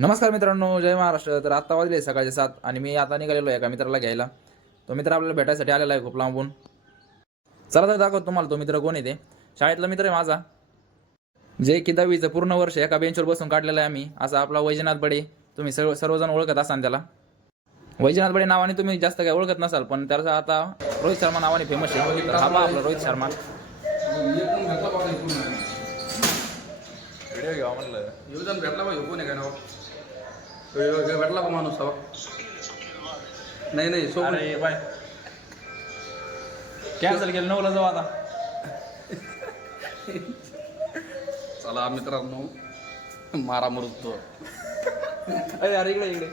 नमस्कार मित्रांनो, जय महाराष्ट्र. तर आत्ता वाजले सकाळचे 7 आणि मी आता निघालेलो आहे एका मित्राला घ्यायला. तो मित्र आपल्याला भेटायसाठी आलेला आहे खूप लांबून. चला तर दाखवतो तुम्हाला तो मित्र कोण आहे ते. शाळेतला मित्र आहे माझा. जे की 10वीचं पूर्ण वर्ष एका बेंचवर बसून काढलेलं आहे आम्ही. असा आपला वैजनाथ बडे. तुम्ही सर्वजण ओळखत असाल त्याला. वैजनाथ बडे नावाने तुम्ही जास्त काही ओळखत नसाल, पण त्याचा आता रोहित शर्मा नावाने फेमस आहे. तर हा पहा आपला रोहित शर्मा. व्हिडिओ घ्यावा म्हणलं. येऊन भेटला पाहिजे कोण आहे काय नाव भेटला का माणूस हवा नाही सोबत अरे बाय कॅन्सल केलं, 9ला जाऊ आता. चला मित्रांनो मारा मरुतो अरे अरे इकडे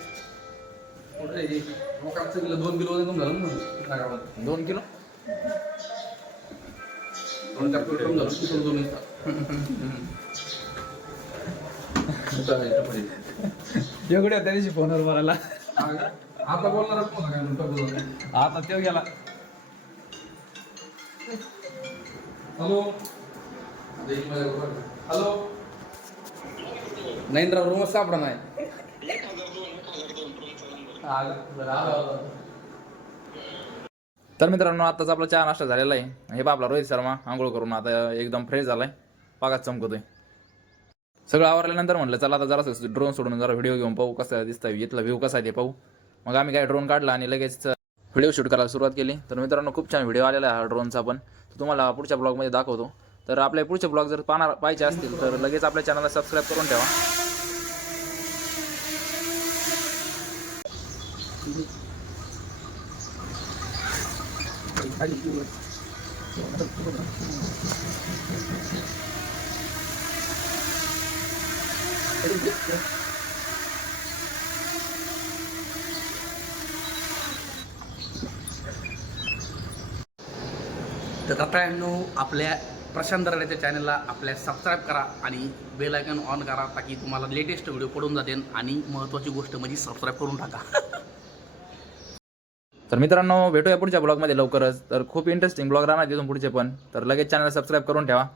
कुठे किलो 2 किलो वजन कमी झालं ना 2 किलो 2-4 किलो कमी झालं किलो 2 एवढ्या त्या दिवशी फोनवर मारायला. आता बोलणार कोण काय आता तो गेला. हॅलो हॅलो नाही राव रूमच सापडा नाही तर मित्रांनो, आताच आपला चहा नाश्ता झालेला आहे. हे बा आपला रोहित शर्मा आंघोळ करून आता एकदम फ्रेश झालाय, पागात चमकतोय. सगळं आवरल्यानंतर म्हटलं चला आता जरा ड्रोन सोडून जरा व्हिडिओ घेऊन पाहू कसा दिसतोय, इथला व्ह्यू कसा आहे ते पाहू. मग आम्ही काय ड्रोन काढला आणि लगेच व्हिडिओ शूट करायला सुरुवात केली. तर मित्रांनो, खूप छान व्हिडिओ आलेला आहे हा ड्रोनचा पण. तो तुम्हाला पुढच्या ब्लॉगमध्ये दाखवतो. तर आपले पुढचे ब्लॉग जर पाहायचे असतील तर लगेच आपल्या चॅनलला सबस्क्राईब करून ठेवा. तर मित्रांनो आपल्या प्रशांत दराड्याच्या चॅनलला आपल्या सबस्क्राईब करा आणि बेल आयकॉन ऑन करा ताकी तुम्हाला लेटेस्ट व्हिडिओ पडून जातील. आणि महत्त्वाची गोष्ट म्हणजे सबस्क्राईब करून टाका. तर मित्रांनो, भेटूया पुढच्या ब्लॉगमध्ये लवकरच. तर खूप इंटरेस्टिंग ब्लॉग राहणार तिथून पुढचे पण. तर लगेच चॅनल सबस्क्राईब करून ठेवा.